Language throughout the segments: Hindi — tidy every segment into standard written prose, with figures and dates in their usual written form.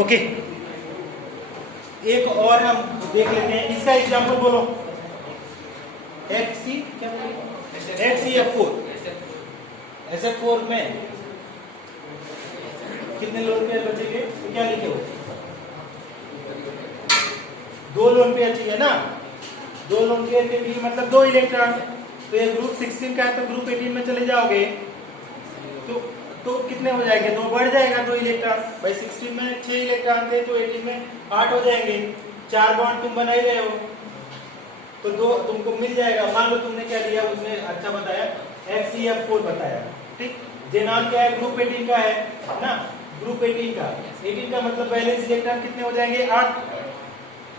ओके, एक और हम देख लेते हैं, इसका एग्जाम्पल बोलो। XC क्या XCF4 SF4 में कितने लोन पेयर बचेंगे? तो क्या लिखे हो? 2 लोन पेयर चाहिए ना। 2 लोन पेयर के लिए मतलब 2 इलेक्ट्रॉन। तो ये ग्रुप 16 का है तो ग्रुप 18 में चले जाओगे तो कितने हो जाएंगे? 2 बढ़ जाएगा 2 इलेक्ट्रॉन। भाई 16 में 6 इलेक्ट्रॉन थे तो 18 में 8 हो जाएंगे। 4 बॉन्ड तुम बना ही रहे हो तो 2 तुमको मिल जाएगा। मान लो तुमने क्या दिया, उसने अच्छा बताया XCF4 बताया, ठीक। जेनॉन क्या है? ग्रुप 18 का है ना, ग्रुप 18 का मतलब बैलेंस इलेक्ट्रॉन कितने हो जाएंगे? 8।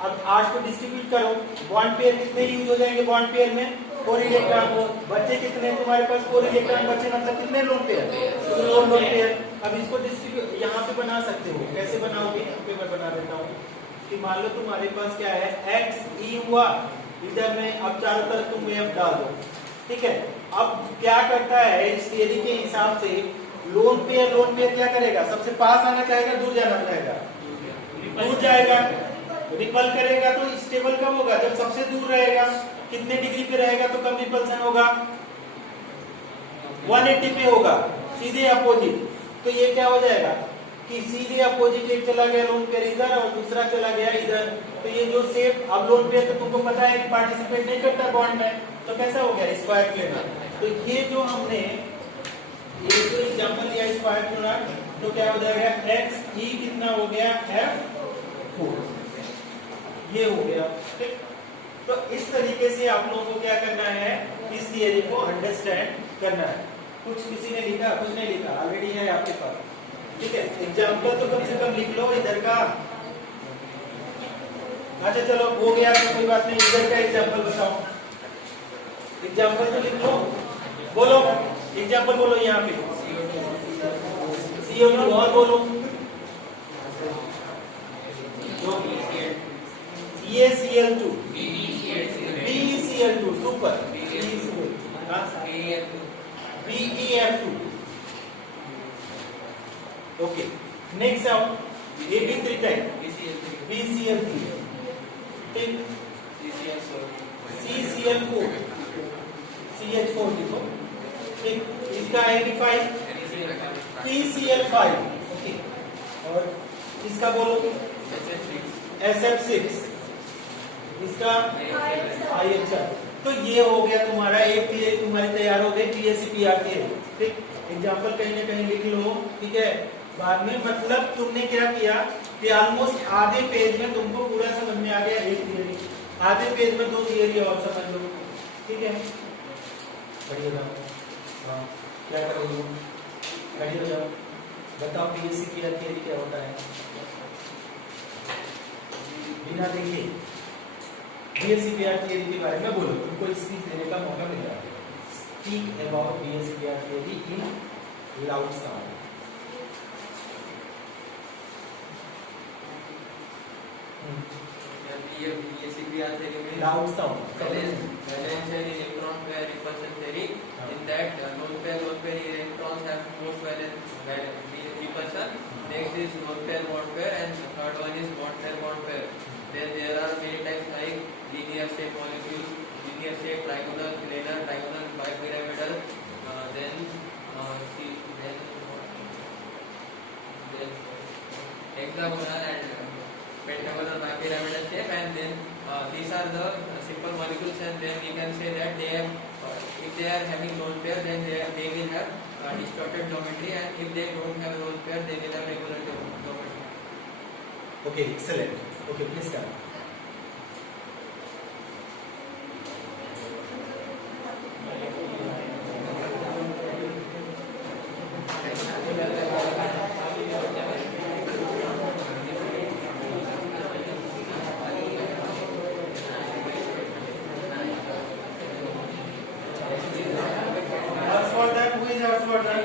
अब 8 को डिस्ट्रीब्यूट करो, बॉन्ड पेयर कितने यूज हो जाएंगे? बॉन्ड पेयर में 4 इलेक्ट्रॉन। बच्चे कितने तुम्हारे पास? 4 इलेक्ट्रॉन बचे, मतलब कितने लोन पेयर? 2 lone pair. अब इसको डिस्ट्रीब्यूट यहाँ पे बना सकते हो। कैसे बनाओगे? यहाँ पे मैं बना देता हूँ कि मान लो तुम्हारे पास क्या है, XE हुआ इधर में, अब चारों तरफ तुम F डाल दो, ठीक है। अब क्या करता है इस थियरी के हिसाब से, लोन पेयर क्या करेगा? सबसे पास आना चाहेगा, दूर जाना चाहेगा? दूर जाएगा। रिपल करेगा तो स्टेबल कब होगा? जब सबसे दूर रहेगा। कितने डिग्री पे रहेगा तो कम रिपल्सन होगा? 180 पे होगा, सीधे अपोजिट। तो ये क्या हो जाएगा कि सीधे अपोजिट एक चला गया लोन पेयर इधर और दूसरा चला गया इधर। तो ये जो शेप, अब लोन पेयर तो तुमको पता है कि पार्टिसिपेट नहीं करता बॉन्ड में, तो कैसा हो गया? Square planar. तो ये जो हमने ये जो एग्जांपल लिया स्क्वायर प्लेनर, तो क्या हो जाएगा? XE कितना हो गया? F4 ये हो गया, ठीक। तो इस तरीके से आप लोगों को क्या करना है, इस थियरी को अंडरस्टैंड करना है। कुछ किसी ने लिखा, कुछ नहीं लिखा, ऑलरेडी है आपके पास, ठीक है। एग्जाम्पल तो कम से कम लिख लो इधर का। अच्छा चलो हो गया तो कोई बात नहीं, इधर का एग्जाम्पल बताओ। एग्जाम्पल तो लिख लो, बोलो एग्जाम्पल बोलो यहाँ पे। CO2 और बोलो, CaCl2 BeCl2 super BeF2 okay. Next आओ AB3 टाइप BCl3 ठीक, CCl4 CH4 लिखो, ठीक। इसका AB5 PCl5 ओके, और इसका बोलो SF6, इसका IHR। तो ये हो गया तुम्हारा एक थियरी तुम्हारी तैयार हो गई PSCPR थियरी, ठीक। एग्जाम्पल कहीं ना कहीं लिख लो, ठीक है। बाद में मतलब तुमने क्या किया कि ऑलमोस्ट आधे पेज में तुमको पूरा समझ में आ गया एक थियरी, आधे पेज में 2 थियरी और समझ लो, ठीक है। खड़ी हो जाओ, हाँ क्या करोगे? खड़ी हो जाओ, बताओ PSCPR थियरी क्या होता है? बिना देखे PSCPR थियरी के बारे में बोलो, तुमको स्पीच देने का मौका मिल रहा है। Speak about PSCPR theory in loud sound. PSCPR theory means loud sound valence and electron pair repulsion theory. In that lone pair electrons have most valence repulsion. Next is lone pair bond pair, and third one is bond pair. Then there are many types like linear shape molecules, linear shape, trigonal, planar, diagonal, bipyramidal. Then hexagonal and pentagonal, bipyramidal shape, and then these are the simple molecules, and then we can say that they have, if they are having lone pair, then they will have distorted geometry, and if they don't have lone pair, they will have regular geometry. Okay, excellent. Okay, please start. Harshvardhan, who is Harshvardhan?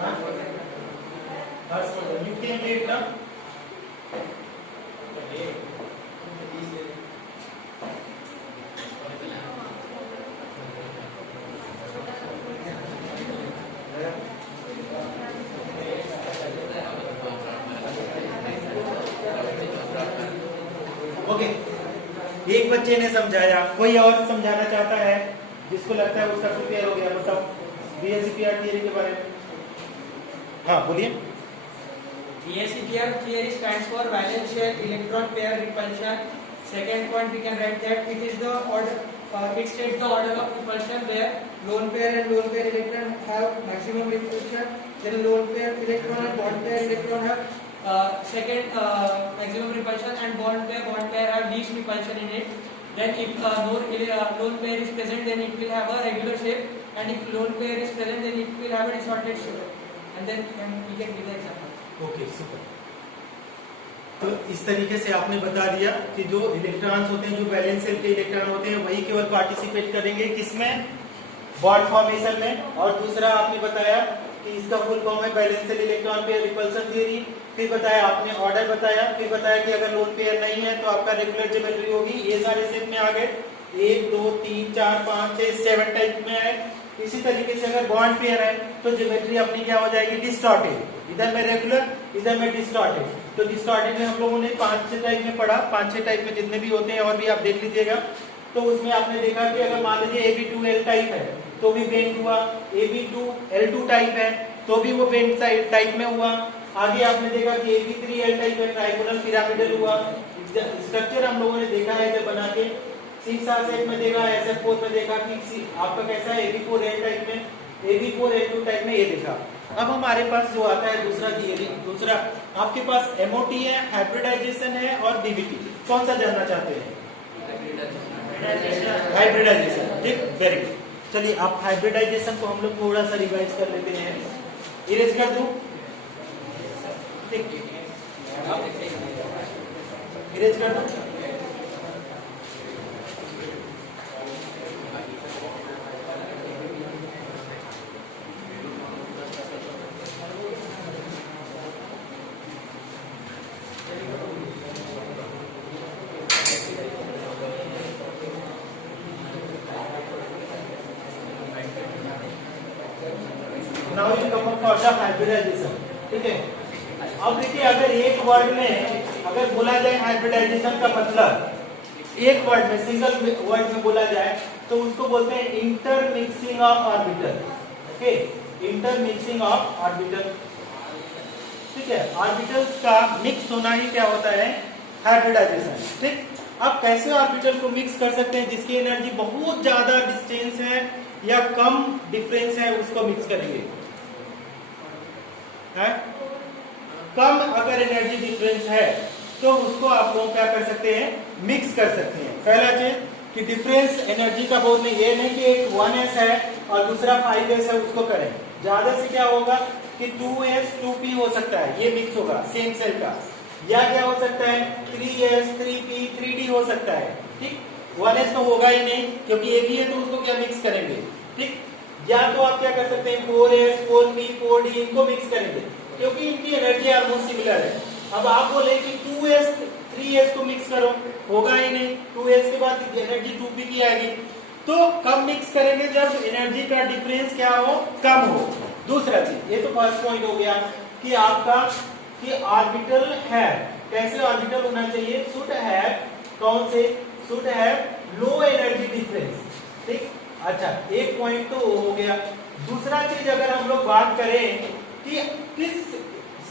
Huh? Harshvardhan, you came late now? Okay, एक बच्चे ने समझाया, कोई और समझाना चाहता है जिसको लगता है उसका प्रिपेयर हो गया? बताओ BSEPR थियरी के बारे में। हाँ बोलिए। BSEPR theory stands for valence shell electron pair repulsion. Second point we can write that it is the order, it states the order of repulsion where lone pair and lone pair electron have maximum repulsion, then lone pair electron and bond pair electron have second maximum repulsion, and bond pair have least repulsion in it. Then if lone pair is present, then it will have a regular shape, and if lone pair is present, then it will have a distorted shape. And then we can give the example. Okay super. तो इस तरीके से आपने बता दिया कि जो इलेक्ट्रॉन्स होते हैं, जो वैलेंस शेल के इलेक्ट्रॉन होते हैं, वही केवल पार्टिसिपेट करेंगे किसमें? बॉन्ड फॉर्मेशन में। और दूसरा आपने बताया कि इसका फुल फॉर्म है valence shell electron pair repulsion theory. फिर बताया आपने ऑर्डर बताया, फिर बताया कि अगर लोन पेयर नहीं है तो आपका रेगुलर ज्योमेट्री होगी। ये सारे शेप में आ गए, 1 2 3 4 5 6 7 टाइप में आए। इसी तरीके से अगर बॉन्ड पेयर है तो ज्योमेट्री अपनी क्या हो जाएगी? डिस्टॉर्टेड। इधर में रेगुलर, इधर में डिस्टॉर्टेड। तो डिस्टॉर्टेड में हम लोगों ने 5-6 टाइप में पढ़ा, 5-6 टाइप में जितने भी होते हैं और भी आप देख लीजिएगा। तो उसमें आपने देखा कि अगर मान लीजिए AB2L टाइप है तो भी बेंड हुआ, AB2L2 टाइप है तो भी वो बेंड टाइप में हुआ। आगे आपने देखा कि AB3L टाइप है, ट्राइगोनल पिरामिडल हुआ। स्ट्रक्चर हम लोगों ने देखा है इधर बना के। C7 सेट में देखा, SF4 में देखा कि आपका कैसा है AB4L टाइप में, AB4L2 टाइप में ये देखा। अब हमारे पास जो आता है दूसरा थियरी, दूसरा आपके पास MOT है, हाइब्रिडाइजेशन है और DBT। कौन सा जानना चाहते हैं? हाइब्रिडाइजेशन। ठीक, वेरी गुड। चलिए आप हाइब्रिडाइजेशन को हम लोग थोड़ा सा रिवाइज कर लेते हैं। इरेज कर दूं? ठीक, इरेज कर दूं? Now you come up for the hybridization. ठीक है, अब देखिए अगर एक वर्ड में अगर बोला जाए हाइब्रिडाइजेशन का मतलब, एक वर्ड में सिंगल वर्ड में बोला जाए तो उसको बोलते हैं intermixing of orbital. Okay, intermixing of orbital. ठीक है, ऑर्बिटल्स का मिक्स होना ही क्या होता है? हाइब्रिडाइजेशन। ठीक, अब कैसे ऑर्बिटल को मिक्स कर सकते हैं? जिसकी एनर्जी बहुत ज्यादा डिस्टेंस है या कम डिफरेंस है उसको मिक्स करेंगे। है? कम अगर एनर्जी डिफरेंस है तो उसको आप लोग क्या कर सकते हैं? मिक्स कर सकते हैं। पहला चीज कि डिफरेंस एनर्जी का बहुत नहीं, ये नहीं कि एक 1s है और दूसरा 5s है उसको करें। ज्यादा से क्या होगा कि 2s 2p हो सकता है, ये मिक्स होगा सेम सेल का। या क्या हो सकता है? 3s 3p 3d हो सकता है। ठीक, 1s तो होगा ही नहीं क्योंकि एक ही है तो उसको क्या मिक्स करेंगे? ठीक, या तो आप क्या कर सकते हैं? 4s 4p 4d इनको मिक्स करेंगे क्योंकि इनकी एनर्जी ऑलमोस्ट सिमिलर है। अब आप बोले कि 2s 3s को मिक्स करो, होगा ही नहीं। 2s के बाद एनर्जी 2p की आएगी। तो कब मिक्स करेंगे? जब एनर्जी का डिफरेंस क्या हो? कम हो। दूसरा चीज, ये तो फर्स्ट पॉइंट हो गया कि आपका कि ऑर्बिटल है, कैसे ऑर्बिटल होना चाहिए? शुड हैव, कौन से? Should have low energy difference. ठीक, अच्छा एक पॉइंट तो हो गया। दूसरा चीज अगर हम लोग बात करें कि किस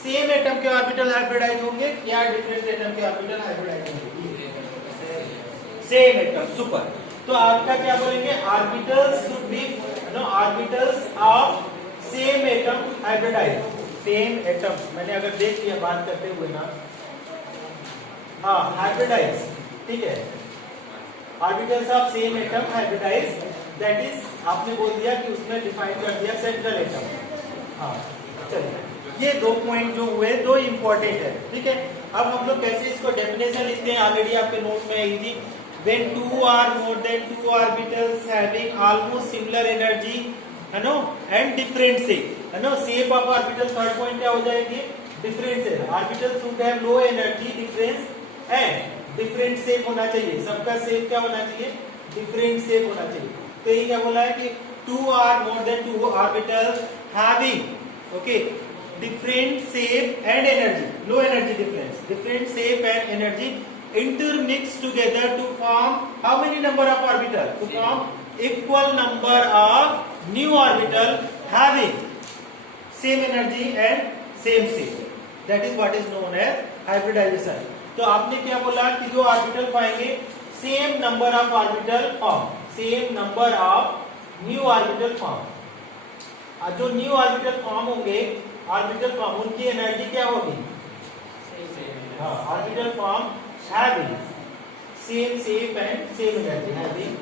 सेम एटम के ऑर्बिटल हाइब्रिडाइज होंगे या डिफरेंट एटम के ऑर्बिटल हाइब्रिडाइज होंगे? Same atom. सुपर। तो आपका क्या बोलेंगे? Orbitals should be orbitals of same atom hybridize. Same atom, मैंने अगर देख लिया बात करते हुए ना, हाँ हाइब्रिडाइज। ठीक है, orbitals of same atom hybridize, that is आपने बोल दिया कि उसमें डिफाइन कर दिया सेंट्रल एटम। हाँ चलिए, ये 2 पॉइंट जो हुए 2 इंपॉर्टेंट है। ठीक है, अब हम लोग कैसे इसको डेफिनेशन लिखते हैं? ऑलरेडी आपके नोट में आई थी। When 2 or more than 2 orbitals having almost similar energy, है नो, and different shape, है नो, shape of orbital। Third point क्या हो जाएगी? Different shape। Orbital should have low energy difference and different shape होना चाहिए। सबका shape क्या होना चाहिए? different shape होना चाहिए। तो ये क्या बोला है कि 2 or more than 2 orbitals having, okay, different shape and energy, low energy difference, different shape and energy intermix together to form how many number of orbital? To form equal number of new orbital having same energy and same shape. That is what is known as hybridization. तो आपने क्या बोला कि जो ऑर्बिटल पाएंगे same number of orbital form, same number of new orbital form. जो न्यू ऑर्बिटल फॉर्म होंगे, ऑर्बिटल फॉर्म उनकी एनर्जी क्या होगी? हाँ, orbital form having same shape and same energy, having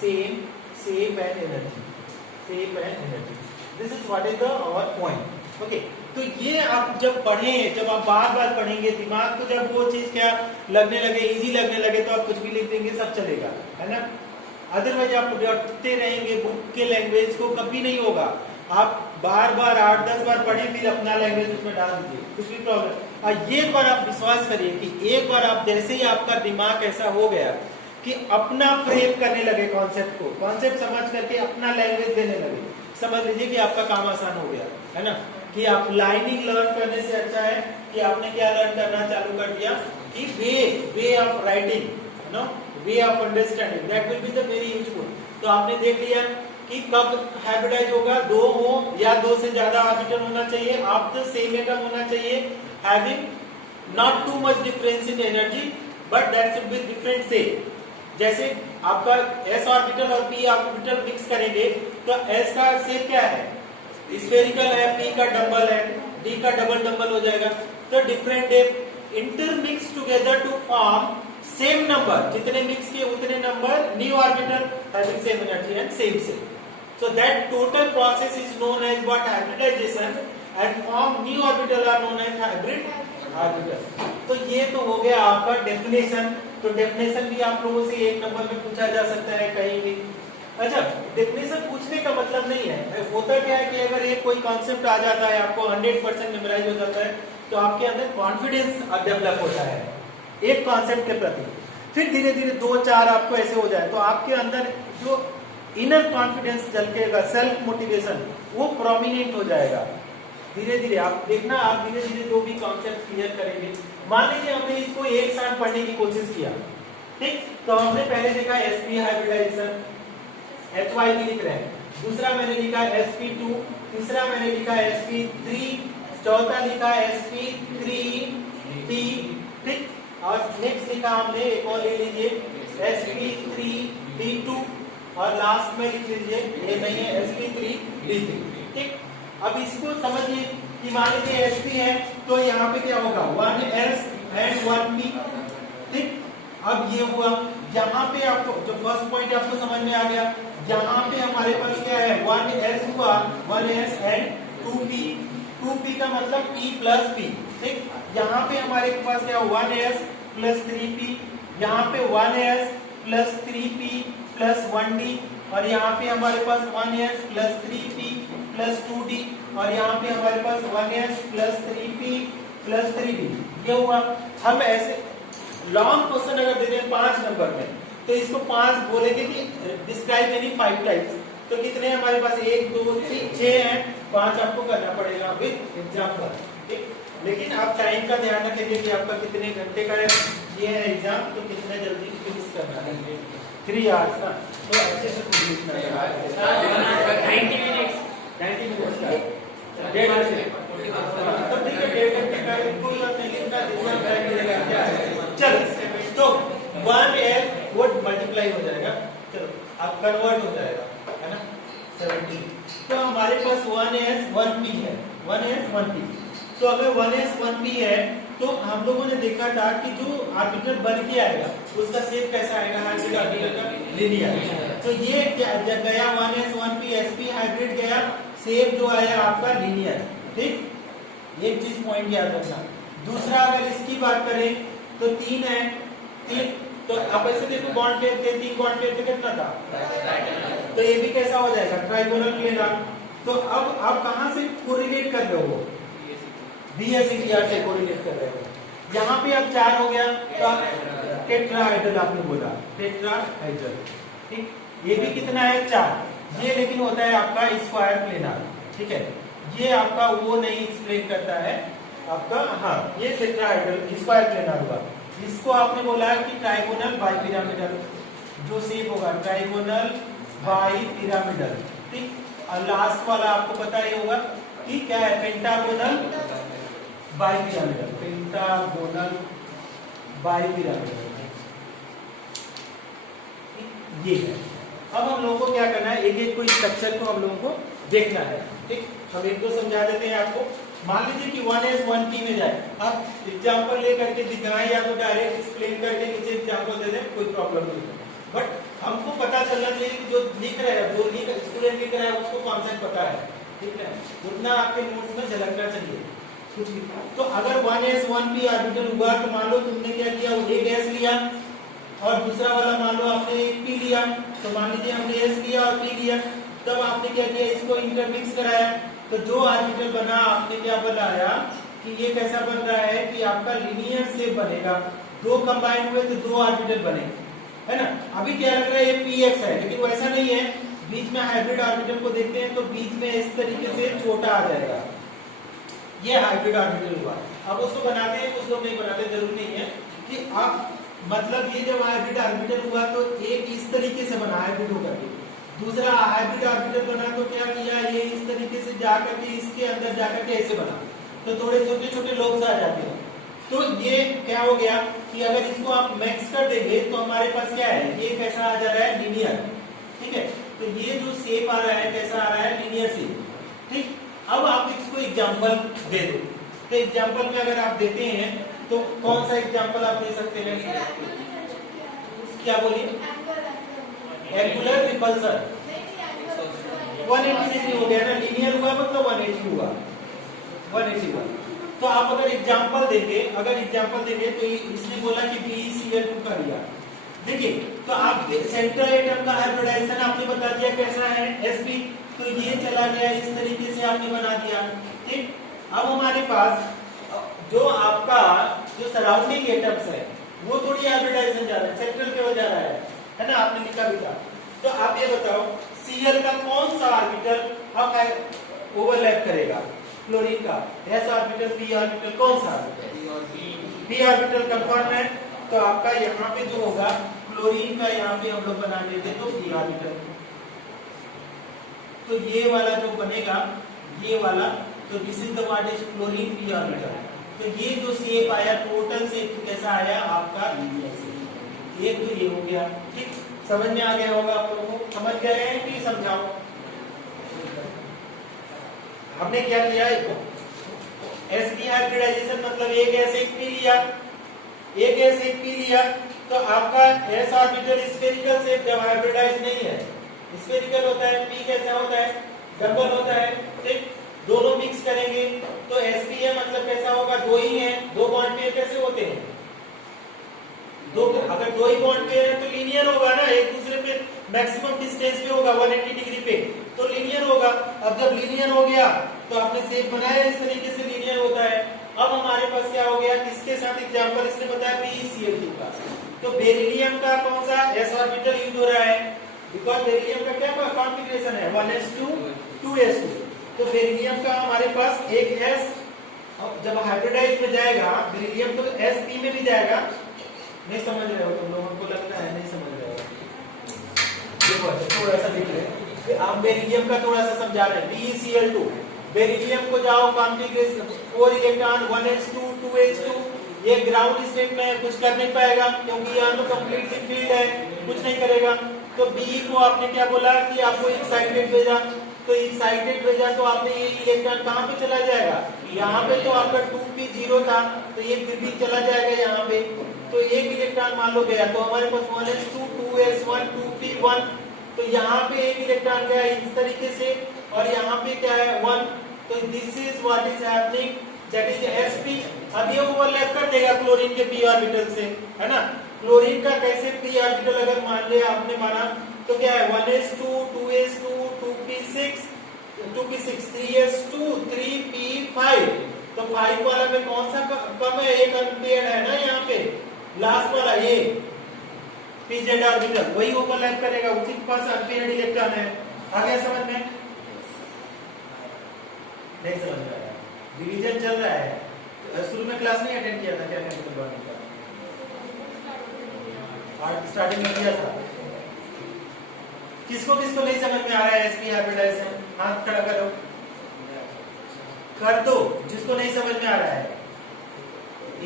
same shape and energy, shape and energy. This is what is the our point. Okay. तो ये आप जब पढ़ें, जब आप बार बार पढ़ेंगे, दिमाग को जब वो चीज क्या लगने लगे, इजी लगने लगे, तो आप कुछ भी लिख देंगे, सब चलेगा, है ना। अदरवाइज आप रटते रहेंगे, बुक के लैंग्वेज को कभी नहीं होगा। आप बार बार 8-10 बार पढ़ें, फिर अपना लैंग्वेज उसमें डाल दीजिए, कुछ भी प्रॉब्लम। और ये बार आप विश्वास करिए कि एक बार आप जैसे ही आपका दिमाग ऐसा हो गया कि अपना फ्रेम करने लगे कॉन्सेप्ट को, कॉन्सेप्ट समझ करके अपना लैंग्वेज देने लगे, समझ लीजिए कि आपका काम आसान हो गया, है ना। कि आप लाइनिंग लर्न करने से अच्छा है कि आपने क्या लर्न करना चालू कर दिया कि way of writing, no way of understanding, that will be the very useful. तो आपने देख लिया कि कब हाइब्रिडाइज होगा, 2 हो या 2 से ज्यादा ऑर्बिटल होना चाहिए, आप द सेम एटम होना चाहिए, having not too much difference in energy but that should be different shape. जैसे आपका s ऑर्बिटल और p ऑर्बिटल मिक्स करेंगे तो s का शेप क्या है? स्फेरिकल है, p का डबल है, d का डबल हो जाएगा। तो different intermix together to form same number, जितने मिक्स किए उतने number new orbital having same energy and same shape. So that total process is known as what? Hybridization, and form new orbital are known as hybrid orbital। तो ये तो हो गया आपका डेफिनेशन। तो डेफिनेशन भी आप लोगों से 1 नंबर में पूछा जा सकता है कहीं भी। अच्छा, डेफिनेशन पूछने का मतलब नहीं है, होता क्या है कि अगर एक कोई कॉन्सेप्ट आ जाता है, आपको 100% मेमोराइज हो जाता है, तो आपके अंदर कॉन्फिडेंस डेवलप होता है एक कॉन्सेप्ट के प्रति। फिर धीरे धीरे 2-4 आपको ऐसे हो जाए तो आपके अंदर जो इनर कॉन्फिडेंस झलकेगा, सेल्फ मोटिवेशन, वो प्रोमिनेंट हो जाएगा। धीरे धीरे आप देखना, आप धीरे धीरे जो भी कॉन्सेप्ट क्लियर करेंगे। मान लीजिए हमने इसको एक साथ पढ़ने की कोशिश किया, ठीक, तो हमने पहले देखा sp हाइब्रिडाइजेशन, hy भी लिख रहे हैं, दूसरा मैंने लिखा sp2, तीसरा मैंने लिखा sp3, चौथा लिखा sp3p, ठीक, और नेक्स्ट लिखा हमने, एक और ले लीजिए sp3d2, और लास्ट में लिख लीजिए, ये नहीं है sp3d3, ठीक। अब इसको समझिए कि मान लीजिए sp है तो यहाँ पे क्या होगा, 1s एंड 1p, ठीक। अब ये हुआ, यहाँ पे आपको जो फर्स्ट पॉइंट आपको समझ में आ गया, यहाँ पे हमारे पास क्या है, 1s हुआ, 1s एंड 2p, 2p का मतलब p प्लस p, ठीक। यहाँ पे हमारे पास क्या, 1s प्लस 3p, यहाँ पे 1s plus 3p plus 1d, और यहाँ पे हमारे पास 1s plus 3p plus 2d, और यहाँ पे हमारे पास 1s plus 3p plus 3d। ये हुआ। हम ऐसे लॉन्ग क्वेश्चन अगर दे दें 5 नंबर में, तो इसको 5 बोलेंगे कि डिस्क्राइब एनी 5 टाइप्स, तो कितने हमारे पास 1 2 3 6 हैं, 5 आपको करना पड़ेगा विद एग्जाम्पल, ठीक। लेकिन आप टाइम का ध्यान रखेंगे कि आपका कितने घंटे का ये है एग्जाम, तो कितने जल्दी फिनिश करना है, 3 आवर्स का, तो अच्छे से लिखना है, 90 मिनट्स का, 1.5 घंटे, तब ठीक है, 1.5 घंटे का कोई बात नहीं, इतना जितना टाइम मिलेगा क्या है। चलो, तो 1l वो मल्टीप्लाई हो जाएगा, चलो अब कन्वर्ट हो जाएगा, है ना, 17। तो हमारे पास 1s 1p है, 1s 1p। तो अगर 1s 1p है तो हम लोगों ने देखा था कि जो ऑर्बिटल बन के आएगा उसका शेप कैसा आएगा, हाइब्रिड ऑर्बिटल का लीनियर। तो ये गया 1s 1p sp हाइब्रिड गया, शेप जो आया आपका लीनियर, ठीक। एक चीज पॉइंट याद रखना। दूसरा अगर इसकी बात करें तो 3 है, 3, तो आप ऐसे देखो बॉन्ड पेयर के 3 बॉन्ड पेयर पे कितना था, तो ये भी कैसा हो जाएगा, ट्राइगोनल प्लेनर। तो अब आप कहां से कोरिलेट कर रहे हो, BSETR से कोरिलेट कर रहे हो। यहाँ पे अब 4 हो गया, तो आप टेट्राहाइड्रल आपने बोला, टेट्राहाइड्रल, ठीक। ये भी कितना है, 4। ये लेकिन होता है आपका स्क्वायर प्लेनर, ठीक है, ये आपका वो नहीं एक्सप्लेन करता है आपका, हाँ ये टेट्राहाइड्रल स्क्वायर प्लेनर हुआ। इसको आपने बोला है कि ट्राइगोनल बाई पिरामिडल, जो शेप होगा ट्राइगोनल बाई पिरामिडल, ठीक। और लास्ट वाला आपको पता ही होगा कि क्या है, pentagonal bi pyramidal, pentagonal bi pyramidal, ये है। अब हम लोगों को क्या करना है, एक एक को स्ट्रक्चर को हम लोगों को देखना है, ठीक। हम एक दो समझा देते हैं आपको। मान लीजिए कि 1s 1p में जाए, अब एग्जांपल लेकर के दिखाएं या तो डायरेक्ट एक्सप्लेन करके नीचे एग्जांपल दे दें, कोई प्रॉब्लम नहीं है। बट हमको पता चलना चाहिए कि जो लिख रहे हैं, जो स्टूडेंट लिख रहा है उसको कॉन्सेप्ट पता है, ठीक है, उतना आपके नोट्स में झलकना चाहिए कुछ भी। तो अगर 1s 1p ऑर्बिटल हुआ तो मान लो तुमने क्या किया, एक s लिया और दूसरा वाला मान लो आपने एक p लिया, तो मान लीजिए हमने s लिया और p लिया, तब आपने क्या किया, इसको इंटरमिक्स कराया, तो जो ऑर्बिटल बना आपने क्या बनाया कि ये कैसा बन रहा है कि आपका लीनियर शेप बनेगा, दो कंबाइन हुए तो दो ऑर्बिटल बने, है ना। अभी क्या लग रहा है, ये px है, लेकिन वैसा नहीं है। बीच में हाइब्रिड ऑर्बिटल को देखते हैं तो बीच में इस तरीके से छोटा आ जाएगा, ये हाइब्रिड ऑर्बिटल हुआ। अब उसको बनाते हैं, कुछ लोग नहीं बनाते, जरूरी नहीं है कि आप, मतलब ये जब हाइब्रिड ऑर्बिटल हुआ तो एक इस तरीके से बना हाइब्रिड होकर के, दूसरा हाइब्रिड ऑर्बिटल बना तो क्या किया, ये इस तरीके से जाकर के इसके अंदर जाकर के ऐसे बना, तो थोड़े छोटे छोटे लोब्स आ जाते हैं। तो ये क्या हो गया कि अगर इसको आप मैक्स कर देंगे तो हमारे पास क्या है, ये कैसा आ जा रहा है, लीनियर, ठीक है। तो ये जो शेप आ रहा है कैसा आ रहा है, लीनियर शेप, ठीक। अब आप इसको एग्जाम्पल दे दो, तो एग्जाम्पल में अगर आप देते हैं तो कौन सा एग्जाम्पल आप दे सकते हैं, क्या बोलिए, एंगुलर रिपल्सन 180 डिग्री हो गया ना, लीनियर हुआ मतलब 180 हुआ, 180 हुआ। तो आप अगर एग्जांपल देंगे, तो इसने बोला कि BeCl2 का लिया, देखिए, तो आप सेंट्रल एटम का हाइब्रिडाइजेशन आपने बता दिया कैसा है, sp, तो ये चला गया, इस तरीके से आपने बना दिया, ठीक। अब हमारे पास जो आपका जो सराउंडिंग एटम्स है वो थोड़ी हाइब्रिडाइजेशन जा रहा है, सेंट्रल केवल जा रहा है ना, आपने लिखा भी था। तो आप ये बताओ Cl का कौन सा ऑर्बिटल अब ओवरलैप करेगा, क्लोरीन का s ऑर्बिटल, p ऑर्बिटल, कौन सा p ऑर्बिटल कंफर्म है। तो आपका यहाँ पे जो होगा क्लोरीन का, यहाँ पे हम लोग बना लेते तो p ऑर्बिटल, तो ये वाला जो बनेगा, ये वाला, तो this is the what is chlorine p orbital. तो ये जो शेप आया, टोटल शेप कैसा आया आपका, एक तो ये हो गया, ठीक। समझ में आ गया होगा आप लोगों को, समझ गए हैं कि समझाओ। हमने क्या किया, sp हाइब्रिडाइजेशन मतलब एक s एक p लिया, एक s एक p लिया, तो आपका s ऑर्बिटल स्फेरिकल शेप जब हाइब्रिडाइज नहीं है, स्फेरिकल होता है, p कैसा होता है, डबल होता है, ठीक। दोनों मिक्स करेंगे तो sp है मतलब कैसा होगा, दो ही है, दो बॉन्ड पेयर कैसे होते हैं, दो, अगर दो ही बॉन्ड पेयर है तो लीनियर होगा ना, एक दूसरे पे मैक्सिमम डिस्टेंस पे होगा 180 डिग्री पे, तो लीनियर होगा। अब जब लीनियर हो गया तो आपने शेप बनाया, इस तरीके से लीनियर होता है। अब हमारे पास क्या हो गया, किसके साथ एग्जांपल इसने बताया, BeCl2 का। तो बेरिलियम का कौन सा s ऑर्बिटल यूज हो रहा है, बिकॉज बेरिलियम का क्या कॉन्फ़िगरेशन है, 1s2 2s2, तो बेरिलियम का हमारे पास एक s, जब हाइब्रिडाइज में जाएगा बेरिलियम तो sp में भी जाएगा। नहीं समझ रहे हो तुम लोगों को, लगता है नहीं समझ रहे हो, देखो थोड़ा सा देख रहे, आप बेरिलियम का थोड़ा सा समझा रहे हैं। BeCl2, बेरिलियम को जाओ कॉन्फ़िगरेशन 4 इलेक्ट्रॉन 1s2 2s2, ये ग्राउंड स्टेट में कुछ कर नहीं पाएगा क्योंकि यहाँ तो कंप्लीटली फील्ड है, कुछ नहीं करेगा। तो बी को आपने क्या बोला कि आपको एक्साइटेड भेजा, तो एक्साइटेड भेजा तो आपने ये इलेक्ट्रॉन कहाँ पे चला जाएगा, यहाँ पे, तो आपका 2p0 था तो ये फिर भी चला जाएगा यहाँ पे, तो एक इलेक्ट्रॉन मान लो गया, तो हमारे पास 1s2 2s1 2p1, तो यहाँ पे एक इलेक्ट्रॉन गया इस तरीके से, और यहाँ पे क्या है 1, तो this is what is happening, that is sp। अब ये ओवरलैप कर देगा क्लोरीन के p ऑर्बिटल से, है ना। क्लोरीन का कैसे p ऑर्बिटल अगर मान लिया आपने माना तो क्या है 1s2 2s2 2p6 3s2 3p5, तो 5 वाला में कौन सा कम है, एक अनपेयर्ड है ना यहाँ पे, लास्ट वाला ये pz ऑर्बिटल वही ओवरलैप करेगा, उसी के पास अनपेयर्ड इलेक्ट्रॉन है। आ गया समझ में, नहीं समझ रहा है, डिवीजन चल रहा है, शुरू में क्लास नहीं अटेंड किया था क्या केमिकल बॉन्डिंग का, स्टार्टिंग में दिया था। किसको किसको नहीं समझ में आ रहा है sp हाइब्रिडाइजेशन? हाथ खड़ा करो, कर दो जिसको नहीं समझ में आ रहा है।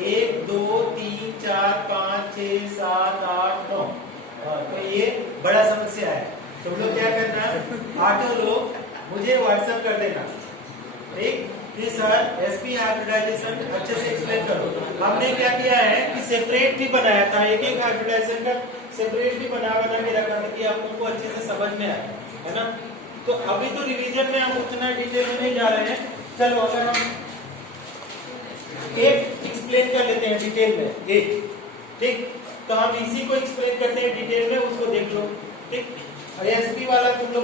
1 2 3 4 5 6 7 8 9। तो ये बड़ा समस्या है। तुम लोग क्या करना, 8 लोग मुझे व्हाट्सएप कर देना, ठीक? कि सर sp हाइब्रिडाइजेशन अच्छे से एक्सप्लेन करो। हमने क्या किया है कि सेपरेट भी बनाया था, एक एक हाइब्रिडाइजेशन का सेपरेट भी बना के रखा था कि आप लोगों को अच्छे से समझ में आए, है ना? तो अभी तो रिवीजन में हम उतना डिटेल में नहीं जा रहे हैं। चलो अगर हम एक एक्सप्लेन कर लेते हैं डिटेल में, एक, ठीक? तो हम इसी को एक्सप्लेन करते हैं डिटेल में, उसको देख लो, ठीक? एसपी वाला तुम लोग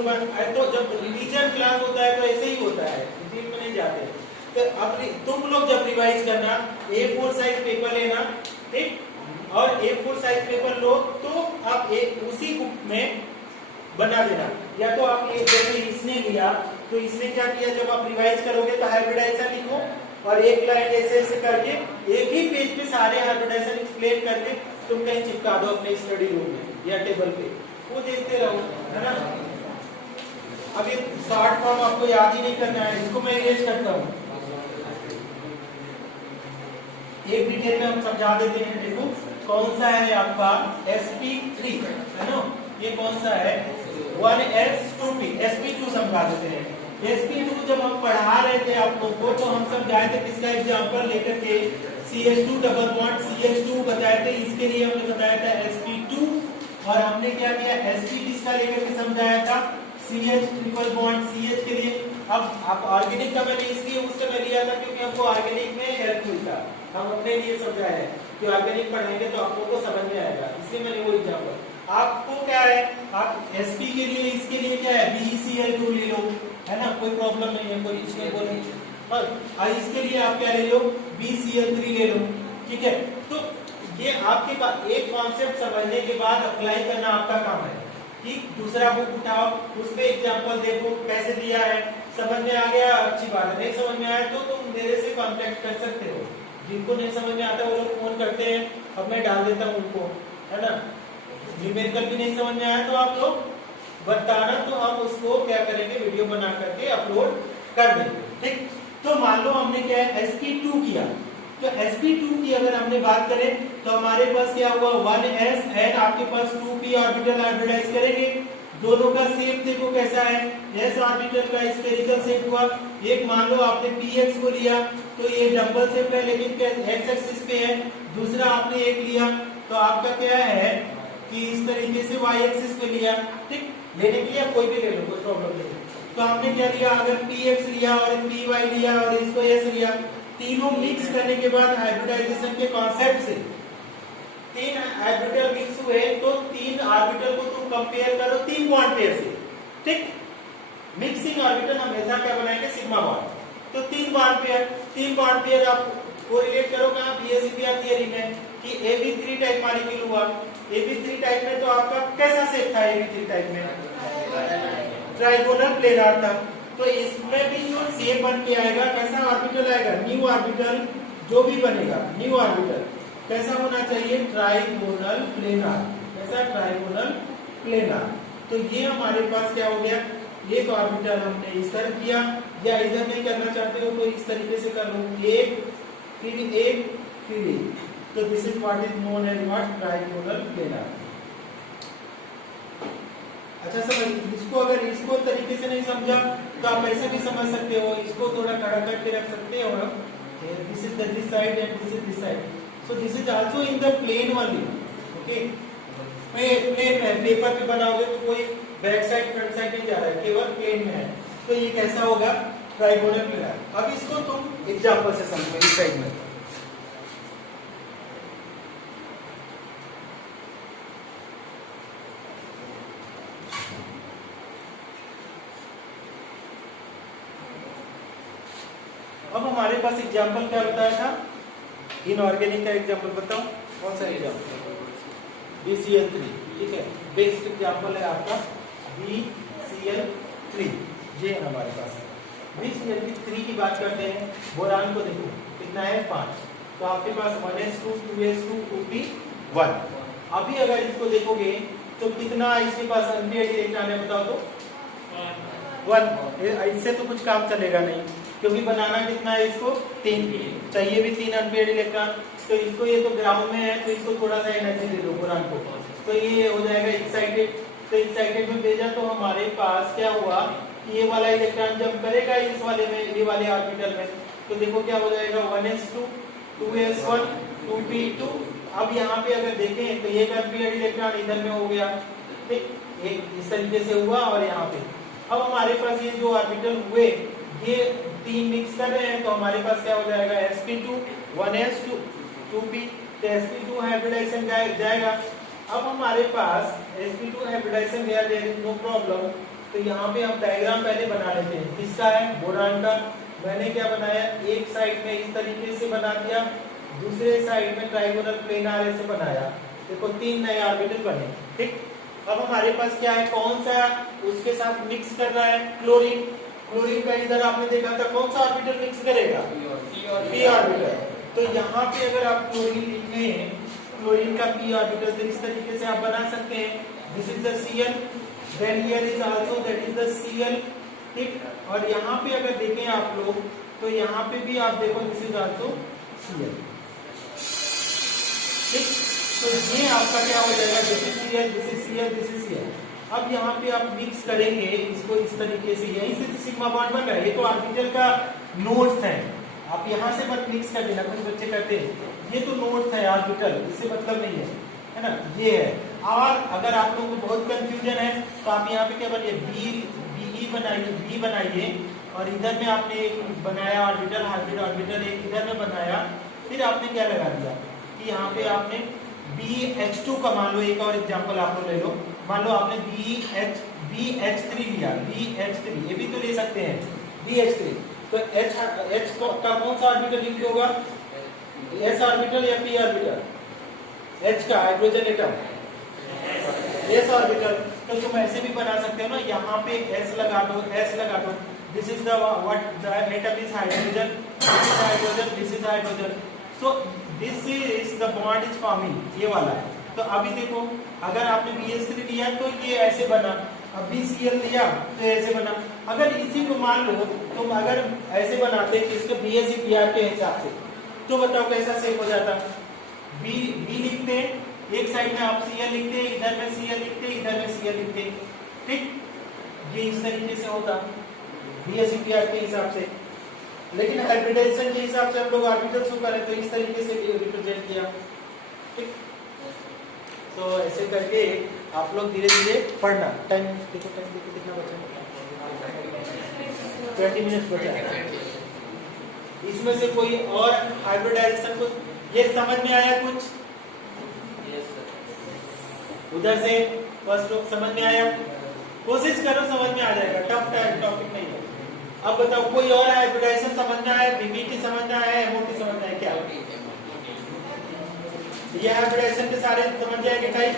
तो जब रिवीजन क्लास होता है तो ऐसे ही होता है, डिटेल में नहीं जाते। तो अब तुम लोग जब रिवाइज करना, A4 साइज पेपर लेना, ठीक? और A4 साइज पेपर लो तो आप एक उसी बुक में बना देना, या तो आप जैसे इसने लिया तो इसने क्या किया, जब आप रिवाइज करोगे तो हाइब्रिडाइजेशन लिखो और एक लाइन ऐसे ऐसे करके एक ही पेज पे सारे हाइब्रिडाइजेशन एक्सप्लेन करके तुम कहीं चिपका दो अपने स्टडी रूम में या टेबल पे, वो देखते रहो, है ना? अब ये शॉर्ट फॉर्म आपको याद ही नहीं करना है, इसको मैं इरेज करता हूँ। एक डिटेल में हम समझा देते हैं। देखो कौन सा है आपका sp3, है ना? ये कौन सा है 1s2p, sp2 समझा देते हैं। sp2 जब हम पढ़ा रहे थे आप लोगों को तो हम समझाए थे किसका एग्जांपल लेकर के, CH2 डबल बॉन्ड CH2 बताए थे, इसके लिए हमने बताया था sp2। और हमने क्या किया, sp किसका लेकर के समझाया था, CH ट्रिपल बॉन्ड CH के लिए। अब आप ऑर्गेनिक का मैंने इसलिए उस समय लिया था क्योंकि हमको ऑर्गेनिक में हेल्प मिलता, हम अपने लिए समझाया है कि ऑर्गेनिक पढ़ाएंगे तो आप लोगों को समझ में आएगा, इसलिए मैंने वो एग्जांपल। आपको क्या है, आप sp के लिए इसके लिए क्या है BeCl2 ले लो, है ना? कोई प्रॉब्लम नहीं है, कोई इसमें बोले। और इसके लिए आप क्या ले लो, BeCl3 ले लो, ठीक है? तो ये आपके पास एक कॉन्सेप्ट समझने के बाद अप्लाई करना आपका काम है, ठीक? दूसरा बुक उठाओ, उसमें एग्जांपल देखो कैसे दिया है, समझ में आ गया अच्छी बात है, नहीं समझ में आया तो तुम मेरे से कांटेक्ट कर सकते हो। जिनको नहीं समझ में आता वो लोग फोन करते हैं, अब मैं डाल देता हूँ उनको, है ना? न्यूमेरिकल भी नहीं समझ में आया तो आप लोग बताना, तो हम उसको क्या करेंगे, वीडियो बना करके अपलोड कर देंगे, ठीक? तो मान लो हमने क्या है sp2 किया, तो sp2 की अगर हमने बात करें तो हमारे पास क्या हुआ 1s एंड आपके पास 2p ऑर्बिटल हाइब्रिडाइज करेंगे। दोनों का शेप देखो कैसा है, s ऑर्बिटल का स्फेरिकल शेप हुआ। एक मान लो आपने px को लिया तो ये डबल शेप है लेकिन x एक्सिस पे है, दूसरा आपने एक लिया तो आपका क्या है कि इस तरीके से y एक्सिस पे लिया, ठीक? लेने के लिए कोई भी ले लो, कोई प्रॉब्लम नहीं। तो हमने क्या लिया, अगर px लिया और py लिया और इसको s लिया, तीनों मिक्स करने के बाद हाइब्रिडाइजेशन के कॉन्सेप्ट से 3 ऑर्बिटल मिक्स हुए तो 3 ऑर्बिटल को तुम कंपेयर करो 3 बॉन्ड पेयर से, ठीक? मिक्सिंग ऑर्बिटल हमेशा क्या बनाएंगे, सिग्मा बॉन्ड। तो 3 बॉन्ड पेयर आप कोरिलेट करो कहां, BSEPR थियरी में कि AB3 टाइप मॉलिक्यूल हुआ। AB3 टाइप में तो आपका कैसा शेप था, AB3 टाइप में ट्राइगोनल प्लेनार था। तो इसमें भी जो शेप बन के आएगा, कैसा ऑर्बिटल आएगा, न्यू ऑर्बिटल जो भी बनेगा, न्यू ऑर्बिटल कैसा होना चाहिए, ट्राइगोनल प्लेनार। कैसा, ट्राइगोनल प्लेनार। तो ये हमारे पास क्या हो गया, एक ऑर्बिटल हमने इस तरह किया, या इधर नहीं करना चाहते हो तो इस तरीके से कर लो, एक फिर एक फिर एक। तो this is what is known as what, trigonal planar. अच्छा समझ, इसको अगर इसको तरीके से नहीं समझा तो आप ऐसे भी समझ सकते हो, इसको थोड़ा खड़ा करके रख सकते हो। This is this side and this is this side, so this is also in the plane only, okay? Plane में पेपर पे बनाओगे तो कोई बैक साइड फ्रंट साइड नहीं जा रहा है, केवल प्लेन में है। तो ये कैसा होगा, ट्राइगोनल प्लेनार। अब इसको तुम एग्जांपल से समझो इस साइड में। अब हमारे पास एग्जांपल क्या बताया था, इनऑर्गेनिक का एग्जांपल बताओ, कौन सा एग्जांपल, BeCl3, ठीक है? बेस्ट एग्जांपल है आपका BeCl3, ये हमारे पास है। BeCl3 की बात करते हैं, बोरान को देखो कितना है 5, तो आपके पास 1s2 2s2 2p1, अभी अगर इसको देखोगे तो कितना इसके पास अनपेयर्ड इलेक्ट्रॉन है बताओ तो 1। इससे तो कुछ काम चलेगा नहीं, क्योंकि बनाना कितना है इसको 3 चाहिए, भी 3 अनपेयर्ड इलेक्ट्रॉन। तो इसको ये तो ग्राउंड में है तो इसको थोड़ा सा एनर्जी दे दो बोरान को, तो ये हो जाएगा एक्साइटेड। तो एक्साइटेड में भेजा तो हमारे पास क्या हुआ कि ये वाला इलेक्ट्रॉन जब करेगा इस वाले में, ये वाले ऑर्बिटल में, तो देखो क्या हो जाएगा 1s2 2s1 2p2। अब यहाँ पे अगर देखें तो एक अनपेयर्ड इलेक्ट्रॉन इधर में हो गया, ठीक, एक इस तरीके से हुआ और यहाँ पे। अब हमारे पास ये जो ऑर्बिटल हुए ये 3 मिक्स कर रहे हैं, तो हमारे पास क्या हो जाएगा sp2 1s2 2p, तो sp2 हाइब्रिडाइजेशन जाएगा। अब हमारे पास sp2 हाइब्रिडाइजेशन गया, देयर इज नो प्रॉब्लम। तो यहाँ पे हम डायग्राम पहले बना लेते हैं, किसका है बोरान का। मैंने क्या बनाया, एक साइड में इस तरीके से बना दिया, दूसरे साइड में ट्राइगोनल प्लेनार ऐसे बनाया, देखो 3 नए ऑर्बिटल बने, ठीक। अब हमारे पास क्या है, कौन सा उसके साथ मिक्स कर रहा है, क्लोरीन। क्लोरीन का इधर आपने देखा था कौन सा ऑर्बिटल मिक्स करेगा, p ऑर्बिटल। तो यहाँ पे अगर आप क्लोरीन लिखें, क्लोरीन का p ऑर्बिटल, तो इस तरीके से आप बना सकते हैं, this is the Cl, then here is also that is the Cl, ठीक। और यहाँ पे अगर देखें आप लोग तो यहाँ पे भी आप देखो दिस इज आल्सो Cl, ठीक। तो ये आपका क्या हो जाएगा, this is Cl, this is Cl, this is Cl। अब यहाँ पे आप मिक्स करेंगे इसको इस तरीके से, यहीं से सिग्मा बॉन्ड बन रहा है, ये तो ऑर्बिटल का नोड्स है, आप यहाँ से मत मिक्स कर देना, कुछ बच्चे करते हैं, ये तो नोड्स है ऑर्बिटल, इससे मतलब नहीं है ना, ये है। और अगर आप लोगों को बहुत कंफ्यूजन है तो आप यहाँ पे क्या बनाइए, बी बनाइए, और इधर में आपने एक बनाया ऑर्बिटल, हाइब्रिड ऑर्बिटल एक इधर में बनाया, फिर आपने क्या लगा दिया कि यहाँ पे आपने BH2 का, मान लो एक और एग्जांपल आप लोग ले लो, मान लो आपने BH3 लिया, BH3 ये भी तो ले सकते हैं BH3, तो H का कौन सा ऑर्बिटल लिंक होगा, S ऑर्बिटल या P ऑर्बिटल, H का हाइड्रोजन एटम S ऑर्बिटल। तो तुम ऐसे भी बना सकते हो ना, यहाँ पे S लगा दो, S लगा दो, this is the what the atom is hydrogen, this is hydrogen, this is hydrogen, so this is the bond is forming, ये वाला है। तो अभी देखो अगर आपने BH3 लिया तो ये ऐसे बना, अब BCl लिया तो ऐसे बना। अगर इसी को मान लो तुम अगर ऐसे बनाते कि इसके BSEPR के हिसाब से, तो बताओ कैसा सेम हो जाता, B लिखते, एक साइड में आप Cl लिखते, इधर में Cl लिखते, इधर में Cl लिखते, ठीक, ये इस तरीके से होता BSEPR के हिसाब से। लेकिन हाइब्रिडाइजेशन के हिसाब से हम लोग ऑर्बिटल्स को करें तो इस तरीके से रिप्रेजेंट किया, ठीक। तो ऐसे करके आप लोग धीरे धीरे पढ़ना। टाइम देखो, कितना बचा, 20 मिनट बचा है। इसमें से कोई और हाइब्रिडाइजेशन को ये समझ में आया कुछ, उधर से फर्स्ट लोग समझ में आया, कोशिश करो समझ में आ जाएगा, टफ टॉपिक नहीं है। अब बताओ कोई और हाइब्रिडाइजेशन समझ में आया, बीपीटी समझ में आया, एमओटी समझ में आया, क्या ये हाइब्रिडाइजेशन के सारे समझ जाएंगे टाइप।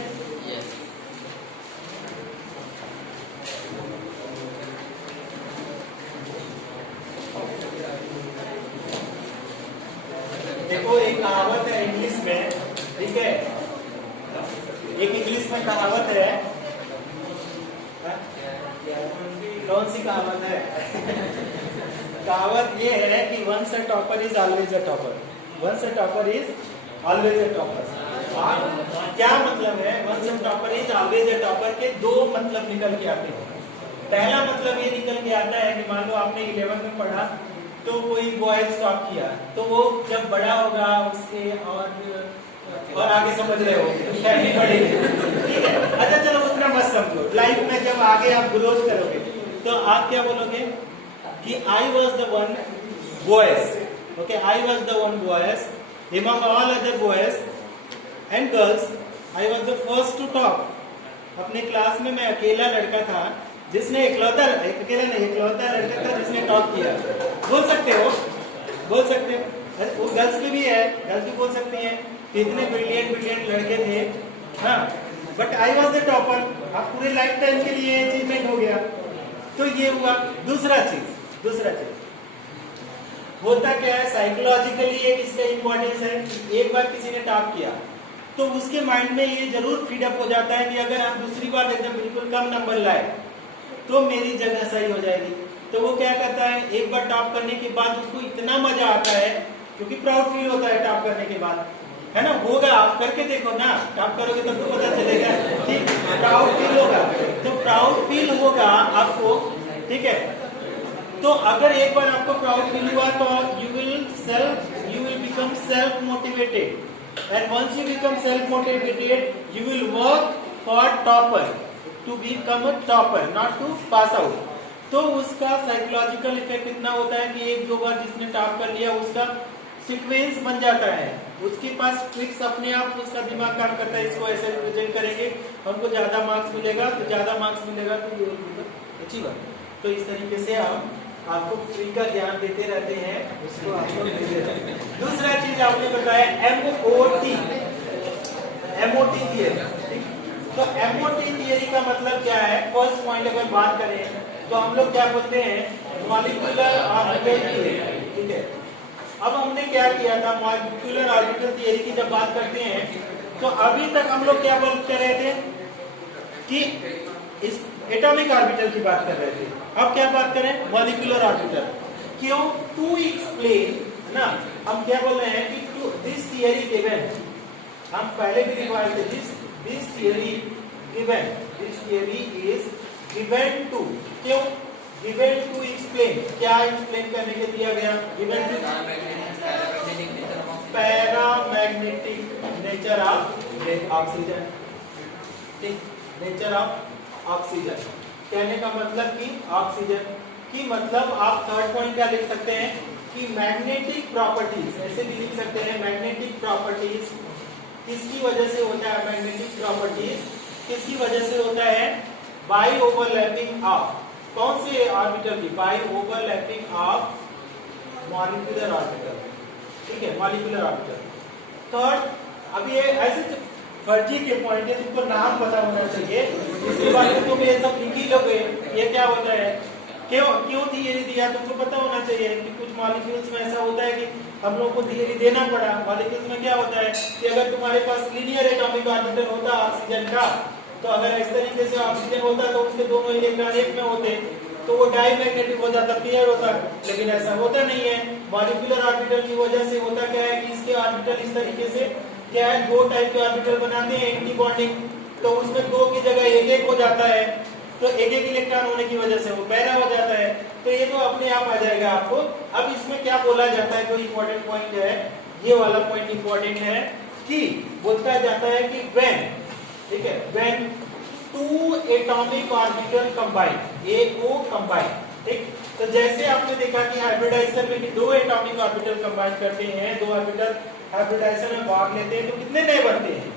देखो एक कहावत है इंग्लिश में, ठीक है, एक इंग्लिश में कहावत है, कौन सी कहावत है कहावत ये है कि once a topper is always a topper, once a topper is always a topper. क्या मतलब है, once a topper is always a topper के दो मतलब निकल के आते हैं। पहला मतलब ये निकल के आता है कि मान लो आपने 11th में पढ़ा तो कोई बॉयज टॉप किया, तो वो जब बड़ा होगा उसके और आगे समझ रहे हो क्या नहीं पढ़ेगी, ठीक है। अच्छा चलो उतना मत समझो, लाइफ में जब आगे आप ग्रोथ करोगे तो आप क्या बोलोगे कि I was the one boys, okay, I was the one boys among all other boys and girls, I was the first to top। अपने क्लास में मैं अकेला लड़का था जिसने इकलौता लड़का था जिसने टॉप किया। बोल सकते हो, बोल सकते हो, वो गर्ल्स में भी है, गर्ल्स भी बोल सकती हैं कि इतने ब्रिलियंट लड़के थे, हाँ, but I was the topper. आप पूरे लाइफ टाइम के लिए अचीवमेंट हो गया। तो ये हुआ। दूसरा चीज होता क्या है, साइकोलॉजिकली एक इसका इंपॉर्टेंस है। एक बार किसी ने टॉप किया तो उसके माइंड में ये जरूर फीडअप हो जाता है कि अगर हम दूसरी बार एकदम बिल्कुल कम नंबर लाए तो मेरी जगह सही हो जाएगी। तो वो क्या करता है, एक बार टॉप करने के बाद उसको इतना मजा आता है, क्योंकि प्राउड फील होता है टॉप करने के बाद, है ना। होगा, आप करके देखो ना, टॉप करोगे तब तो पता चलेगा, ठीक, प्राउड फील होगा। तो प्राउड फील होगा आपको, ठीक है। तो अगर एक बार आपको प्राउड फील हुआ तो you will become self motivated, and once you become self motivated you will work for topper, to become a topper, not to pass out। तो उसका साइकोलॉजिकल इफेक्ट इतना होता है कि एक दो बार जिसने टॉप कर लिया उसका सीक्वेंस बन जाता है, उसके पास ट्रिक्स अपने आप, उसका दिमाग काम करता है, इसको ऐसे रिप्रेजेंट करेंगे, हमको ज्यादा मार्क्स मिलेगा, तो ज्यादा मार्क्स मिलेगा तो ये अच्छी बात। तो इस तरीके से हम आपको फ्री का ज्ञान देते रहते हैं, उसको आपको देते रहते हैं। दूसरा चीज आपने बताया MOT थियरी। तो MOT थियरी का मतलब क्या है? फर्स्ट पॉइंट अगर बात करें तो हम लोग क्या बोलते हैं, मॉलिक्यूलर ऑर्बिटल थियरी, ठीक है। अब हमने क्या किया था, मॉलिक्यूलर ऑर्बिटल थियरी की जब बात करते हैं तो अभी तक हम लोग क्या बोलते रहे थे कि इस एटॉमिक ऑर्बिटल की बात कर रहे थे। अब क्या बात करें, मॉलिक्यूलर ऑर्बिटल। क्यों? टू एक्सप्लेन ना, हम क्या बोल रहे हैं कि दिस थियरी गिवन, हम पहले भी लिखवाए थे, this theory given, this theory is given to, क्यों गिवन टू एक्सप्लेन, क्या एक्सप्लेन करने के दिया गया, given to paramagnetic nature of oxygen, ठीक, नेचर ऑफ ऑक्सीजन। कहने का मतलब कि ऑक्सीजन की, मतलब आप थर्ड पॉइंट क्या लिख सकते हैं कि मैग्नेटिक प्रॉपर्टीज, ऐसे भी लिख सकते हैं, मैग्नेटिक प्रॉपर्टीज किसकी वजह से होता है, मैग्नेटिक प्रॉपर्टीज किसकी वजह से होता है, बाय ओवरलैपिंग ऑफ, कौन से ऑर्बिटल की, by overlapping of molecular orbital, ठीक है, मॉलिक्यूलर ऑर्बिटल। थर्ड, अब ये ऐसे फर्जी के पॉइंट है, तुमको नाम पता होना चाहिए, इसके बाद में तुम ये सब लिख ही लोगे, ये क्या होता है, क्यों थियरी दिया, तुमको पता होना चाहिए कि कुछ मॉलिक्यूल्स में ऐसा होता है कि हम लोग को थियरी देना पड़ा। मॉलिक्यूल्स में क्या होता है कि अगर तुम्हारे पास लीनियर एटॉमिक ऑर्बिटल होता ऑक्सीजन का, तो अगर इस तरीके से ऑक्सीजन होता तो उसके दोनों इलेक्ट्रॉन एक में होते तो वो डाईमैग्नेटिक हो जाता, पेयर होता, लेकिन ऐसा होता नहीं है। मॉलिक्यूलर ऑर्बिटल की वजह से होता क्या है कि इसके ऑर्बिटल इस तरीके से क्या है, दो टाइप के ऑर्बिटल बनाते हैं एंटी बॉन्डिंग, तो उसमें दो की जगह एक एक हो जाता है, तो एक एक इलेक्ट्रॉन होने की वजह से वो पैरा हो जाता है, तो ये तो अपने आप आ जाएगा आपको। अब इसमें क्या बोला जाता है, जो इम्पोर्टेंट पॉइंट है, ये वाला पॉइंट इम्पोर्टेंट है कि बोलता जाता है कि व्हेन, ठीक है, when two atomic orbital combine, AO combine, ठीक। तो जैसे आपने देखा कि हाइब्रिडाइजेशन में भी दो एटॉमिक ऑर्बिटल कंबाइन करते हैं, दो ऑर्बिटल हाइब्रिडाइजेशन में भाग लेते हैं, तो कितने नए बनते हैं,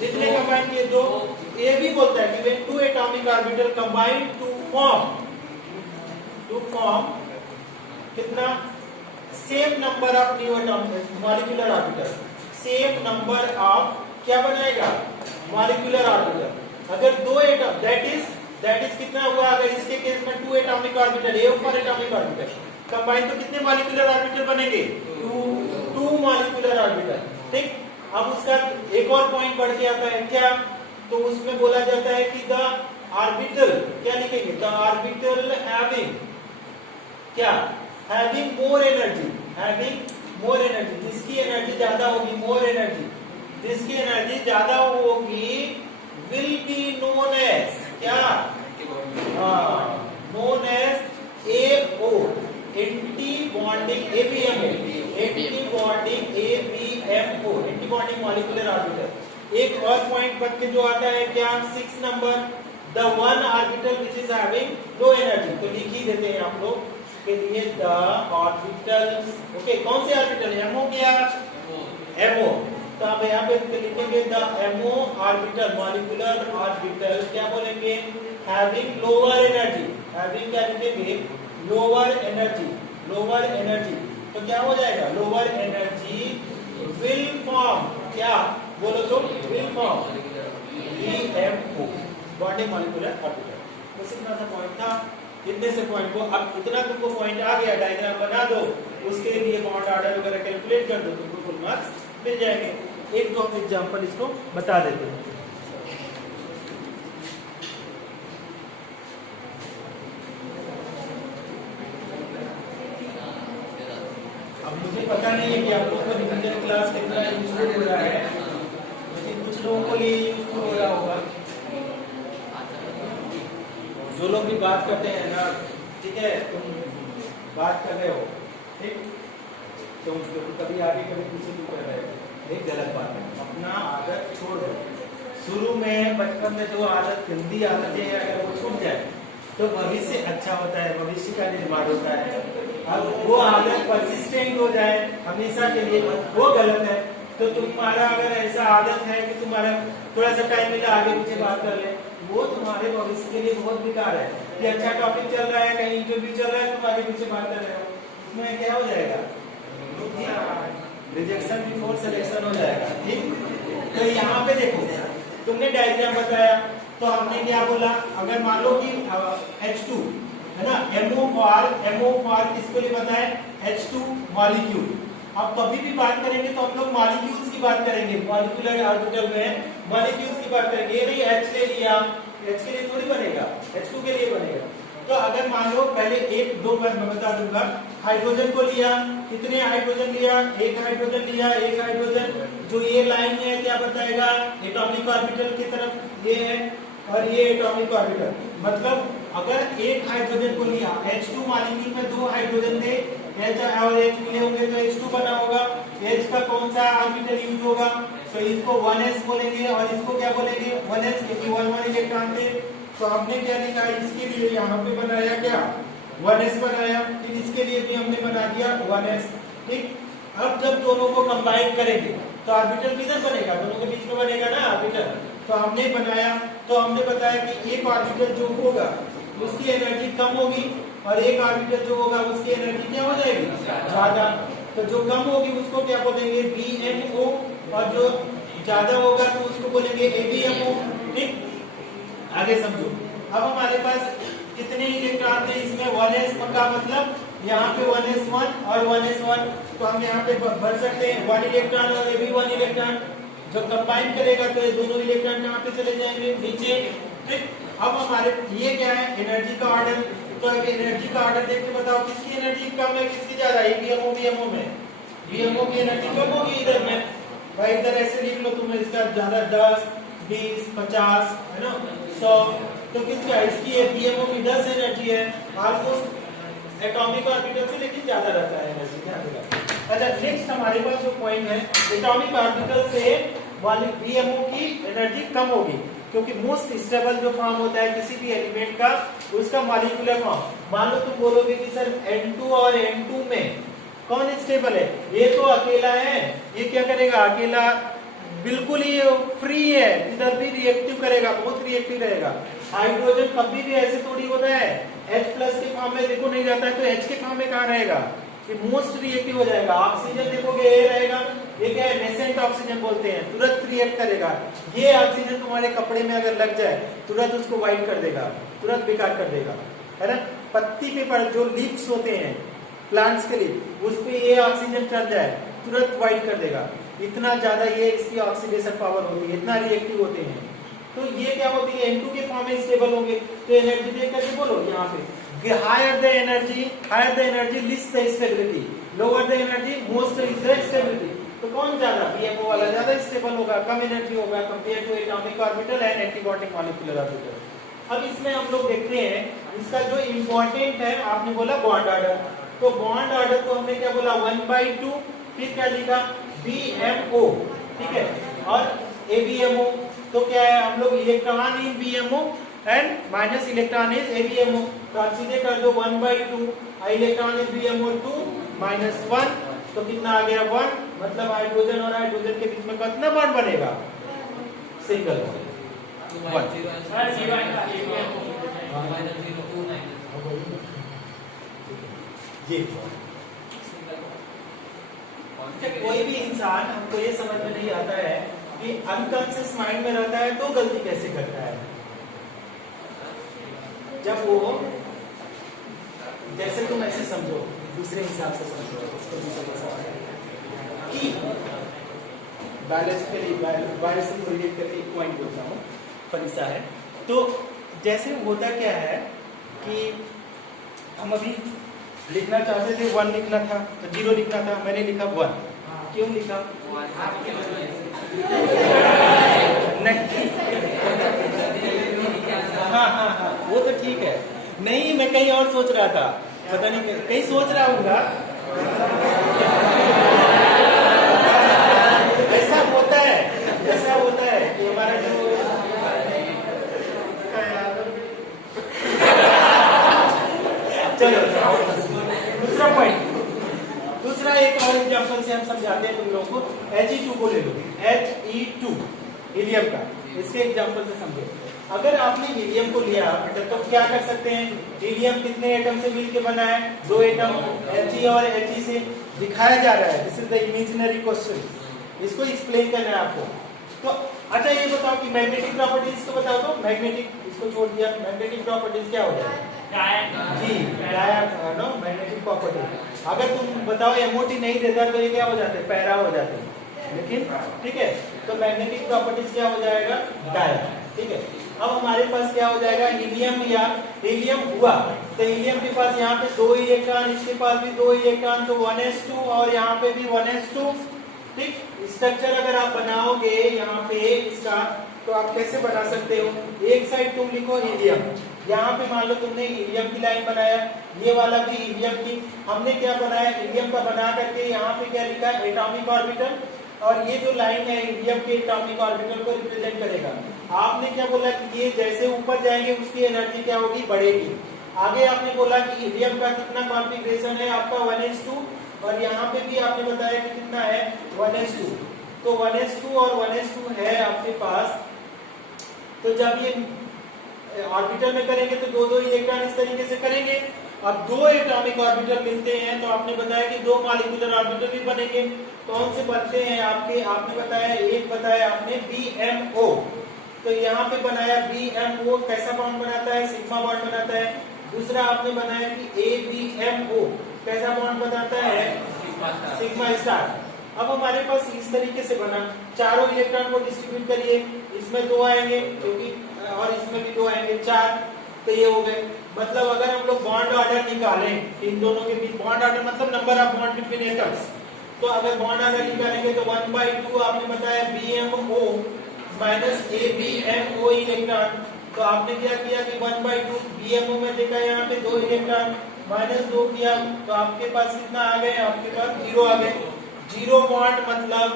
जितने कंबाइन किए दो। ये भी बोलता है कि when two atomic orbital combine to form कितना, same number of new atomic molecular orbital, same number of क्या बनाएगा, मॉलिक्यूलर ऑर्बिटल। अगर दो एटॉम, दैट इज कितना हुआ, अगर इसके केस में two atomic orbital, a four atomic orbital combine, तो कितने मॉलिक्यूलर ऑर्बिटल बनेंगे, टू मॉलिक्यूलर ऑर्बिटल, ठीक। अब उसका एक और पॉइंट बढ़ के आता है क्या, तो उसमें बोला जाता है कि द ऑर्बिटल, क्या लिखेंगे, द ऑर्बिटल हैविंग क्या, having more energy, having more energy, जिसकी एनर्जी ज्यादा होगी, मोर एनर्जी, जिसकी एनर्जी ज्यादा होगी, विल बी नोन एज क्या, known as AO, anti bonding ABMO, anti bonding ABMO, anti bonding molecular orbital. एक और पॉइंट बच के जो आता है क्या, 6 number, the one orbital which is having low energy, तो लिख ही देते हैं आप लोग के लिए द ऑर्बिटल्स, ओके, कौन से ऑर्बिटल, MO क्या, MO, तो आप यहाँ पे लिखेंगे the MO orbital, molecular orbital क्या बोलेंगे, हैविंग लोअर एनर्जी, हैविंग क्या लिखेंगे, लोअर एनर्जी, लोअर एनर्जी, तो क्या हो जाएगा, लोअर एनर्जी विल फॉर्म, क्या बोलो तो, will form BMO, bonding molecular orbital. बस इतना सा पॉइंट था, इतने से पॉइंट को, अब इतना तुमको पॉइंट आ गया, डायग्राम बना दो, उसके लिए बॉन्ड ऑर्डर वगैरह कैलकुलेट कर दो, तुमको फुल मार्क्स मिल जाएंगे। एक दो हम एग्जाम्पल इसको बता देते हैं। अब मुझे पता नहीं है कि आप लोगों को रिवीजन क्लास कितना यूजफुल हो रहा है, लेकिन कुछ लोगों को लिए यूजफुल हो रहा होगा। जो लोग भी बात करते हैं ना, ठीक है, तुम बात कर रहे हो, ठीक, तुम कभी आगे कभी पीछे क्यों कर रहे हो, एक गलत बात है। अपना आदत छोड़ दो। शुरू में बचपन में जो आदत गंदी आदतें हैं अगर वो छूट जाए तो भविष्य अच्छा होता है, भविष्य का निर्माण होता है। अब वो आदत परसिस्टेंट हो जाए हमेशा के लिए, वो गलत है। तो तुम्हारा अगर ऐसा आदत है कि तुम्हारा थोड़ा सा टाइम मिला आगे पीछे बात कर ले, वो तुम्हारे भविष्य के लिए बहुत बेकार है। कि अच्छा टॉपिक चल रहा है, कहीं इंटरव्यू चल रहा है, तुम आगे पीछे बात कर रहे हो, उसमें क्या हो जाएगा, रिजेक्शन बिफोर सिलेक्शन हो जाएगा। ठीक, तो यहाँ पे देखो, तुमने डायग्राम बताया तो हमने क्या बोला, अगर मान लो कि H2 है ना, MO फॉर किसको लिए पता है, H2 मॉलिक्यूल। अब कभी भी बात करेंगे तो हम लोग मॉलिक्यूल्स की बात करेंगे, मॉलिक्यूलर ऑर्बिटल में मॉलिक्यूल्स की बात करेंगे। ये नहीं H ले लिया, H के लिए थोड़ी बनेगा, H2 के लिए बनेगा। तो अगर मान लो पहले एक दो बार मैं बता दूंगा, हाइड्रोजन को लिया, कितने हाइड्रोजन लिया, एक हाइड्रोजन लिया, एक हाइड्रोजन, जो ये लाइन है क्या बताएगा, एटॉमिक ऑर्बिटल की तरफ ये है और ये एटॉमिक ऑर्बिटल। मतलब अगर एक हाइड्रोजन को लिया, H2 मॉलिक्यूल में दो हाइड्रोजन थे, H और H मिले होंगे तो H2 बना होगा। H का कौन सा ऑर्बिटल यूज होगा, तो इसको 1s बोलेंगे और इसको क्या बोलेंगे, 1s, क्योंकि 1 इलेक्ट्रॉन थे। तो हमने क्या लिखा, इसके लिए यहाँ पे बनाया क्या, 1s बनाया, फिर इसके लिए भी हमने बना दिया 1s। ठीक, अब जब दोनों को कंबाइन करेंगे तो ऑर्बिटल किधर बनेगा, दोनों के बीच में बनेगा ना ऑर्बिटल। तो हमने बनाया, तो हमने बताया कि एक ऑर्बिटल जो होगा उसकी एनर्जी कम होगी और एक ऑर्बिटल जो होगा उसकी एनर्जी क्या हो जाएगी, ज्यादा। तो जो कम होगी उसको क्या बोलेंगे, BMO, और जो ज्यादा होगा तो उसको बोलेंगे ABMO। ठीक, आगे समझो। अब हमारे पास कितने इलेक्ट्रॉन थे इसमें, 1s का मतलब यहाँ पे 1s1 और 1s1, तो हम यहाँ पे भर सकते हैं 1 इलेक्ट्रॉन और ये भी 1 इलेक्ट्रॉन। जब कंबाइन करेगा तो ये दोनों इलेक्ट्रॉन कहाँ पे चले जाएंगे, नीचे। ठीक, अब हमारे ये क्या है, एनर्जी का ऑर्डर। तो अब एनर्जी का ऑर्डर देख के बताओ किसकी एनर्जी कम है, किसकी ज्यादा है। BMO BMO में BMO की एनर्जी कम होगी इधर में, भाई इधर ऐसे लिख लो तुम, इसका ज्यादा 10, 20, 50 है ना, 100। तो किसका, इसकी BMO की 10 एनर्जी है, ऑलमोस्ट एटॉमिक ऑर्बिटल से लेकिन ज्यादा रहता है एनर्जी, ध्यान देगा। अच्छा, नेक्स्ट हमारे पास जो पॉइंट है, एटॉमिक ऑर्बिटल से BMO की एनर्जी कम होगी, क्योंकि मोस्ट स्टेबल जो फॉर्म होता है किसी भी एलिमेंट का, उसका मॉलिक्यूलर फॉर्म। मान लो तुम बोलोगे कि सर N2 और N2 में कौन स्टेबल है, ये तो अकेला है, ये क्या करेगा, अकेला बिल्कुल ही फ्री है, इधर भी रिएक्टिव करेगा, बहुत रिएक्टिव रहेगा। हाइड्रोजन कभी भी ऐसे थोड़ी होता है, H प्लस के फॉर्म में देखो नहीं जाता है, तो H के फॉर्म में कहाँ रहेगा, ये मोस्ट रिएक्टिव हो जाएगा। ऑक्सीजन देखोगे ये रहेगा, ये क्या है, नेसेंट ऑक्सीजन बोलते हैं, तुरंत रिएक्ट करेगा। ये ऑक्सीजन तुम्हारे कपड़े में अगर लग जाए तुरंत उसको वाइट कर देगा, तुरंत बेकार कर देगा, है ना। पत्ती पे पर जो लीव्स होते हैं प्लांट्स के लिए, उस पे ये ऑक्सीजन चढ़ जाए तुरंत वाइट कर देगा। इतना ज्यादा ये इसकी ऑक्सीडेशन पावर होती है, इतना रिएक्टिव होते हैं। तो ये क्या होती है, N2 के फॉर्म में स्टेबल होंगे। तो एनर्जी देख करके बोलो यहाँ पे, higher the energy least the stability, lower the energy most is the stability। तो कौन ज्यादा, BMO वाला ज्यादा स्टेबल होगा, कम एनर्जी होगा compare to atomic orbital and antibonding molecular orbital. अब इसमें हम लोग देखते हैं, इसका जो इम्पोर्टेंट है, आपने बोला बॉन्ड ऑर्डर, तो बॉन्ड ऑर्डर को हमने क्या बोला, 1/2, फिर क्या लिखा, BMO, ठीक है, और ABMO। तो क्या है, हम लोग electron in BMO and minus electron is ABMO, तो आप सीधे कर दो 1/2, इलेक्ट्रॉन इज BMO 2 - 1, तो कितना आ गया 1। मतलब हाइड्रोजन और हाइड्रोजन के बीच में कितना बॉन्ड बनेगा, सिंगल बॉन्ड। कोई भी इंसान, हमको ये समझ में नहीं आता है कि अनकॉन्शियस माइंड में रहता है तो गलती कैसे करता है। जब वो, जैसे तुम ऐसे समझो, दूसरे हिसाब से समझो इसको, दूसरे हिसाब से कि बैलेंस के लिए वायलेंस से कोरिलेट करके एक पॉइंट बोलता हूँ, फनी सा है। तो जैसे होता क्या है कि हम अभी लिखना चाहते थे 1 लिखना था, 0 लिखना था, मैंने लिखा 1। क्यों लिखा? नहीं, हाँ, वो तो ठीक है। नहीं, मैं कहीं और सोच रहा था, पता नहीं कहीं सोच रहा हूँगा। ऐसा होता है कि हमारा जो चलो दूसरा पॉइंट, दूसरा एक और एग्जांपल से हम समझाते हैं तुम लोगों को। He2 को ले लो, He2 हीलियम का, इसके एग्जांपल से समझो। अगर आपने हीलियम को लिया तो क्या कर सकते हैं? हीलियम कितने एटम से मिलकर बना है? 2 एटम, He और He से दिखाया जा रहा है। This is the imaginary question, इसको एक्सप्लेन करना है आपको। तो अच्छा ये बताओ कि मैग्नेटिक प्रॉपर्टीज को बताओ तो। मैग्नेटिक, इसको छोड़ दिया, मैग्नेटिक प्रॉपर्टीज क्या हो जाए? जी, नो मैग्नेटिक प्रॉपर्टी। अगर तुम बताओ MOT नहीं देता तो ये क्या हो जाते? पैरा हो जाते हैं। लेकिन ठीक है, तो मैग्नेटिक प्रॉपर्टीज क्या हो जाएगा? डाया। ठीक है, अब हमारे पास क्या हो जाएगा? हीलियम या हीलियम हुआ तो हीलियम के पास यहाँ पे 2 इलेक्ट्रॉन, इसके पास भी 2 इलेक्ट्रॉन, तो 1s2 और यहाँ पे भी 1s2। ठीक, स्ट्रक्चर अगर आप बनाओगे यहाँ पे इसका, तो आप कैसे बना सकते हो? एक साइड तुम लिखो हीलियम, यहाँ पे मान लो तुमने हीलियम की लाइन बनाया, ये वाला भी हीलियम की। हमने क्या बनाया? हीलियम का बना करके यहाँ पे क्या लिखा है? Atomic orbital. और ये जो लाइन है हीलियम के एटॉमिक ऑर्बिटल को रिप्रेजेंट करेगा। आपने क्या बोला कि ये जैसे ऊपर जाएंगे उसकी एनर्जी क्या होगी? बढ़ेगी। आगे आपने बोला कि हीलियम का कितना कॉन्फ़िगरेशन है आपका? 1s2, और यहाँ पे भी आपने बताया कि कितना है? 1s2। तो 1s2 और 1s2 है आपके पास। तो जब ये ऑर्बिटल में करेंगे तो 2-2 इलेक्ट्रॉन इस तरीके से करेंगे। अब 2 एटॉमिक ऑर्बिटल मिलते हैं तो आपने बताया कि 2 मॉलिक्यूलर ऑर्बिटल भी बनेंगे। कौन से बनते हैं आपके? आपने बताया, एक बताया आपने BMO। तो यहाँ पे बनाया BMO, कैसा बॉन्ड बनाता है? सिग्मा बॉन्ड बनाता है। दूसरा आपने बनाया कि ABMO, कैसा बॉन्ड बनाता है? Sigma star. अब हमारे पास इस तरीके से बना, चारों इलेक्ट्रॉन को डिस्ट्रीब्यूट करिए, इसमें 2 आएंगे क्योंकि, और इसमें भी 2 आएंगे, 4। तो ये हो गए। मतलब अगर हम लोग बॉन्ड ऑर्डर निकालें इन दोनों के बीच, बॉन्ड ऑर्डर मतलब number of bond between atoms, तो अगर बॉन्ड ऑर्डर निकालेंगे तो 1/2 आपने बताया BMO माइनस ABMO इलेक्ट्रॉन। तो आपने क्या किया कि 1/2 BMO में देखा यहाँ पे 2 इलेक्ट्रॉन, -2 किया तो आपके पास कितना आ गए? आपके पास 0 आ गए। 0 बॉन्ड मतलब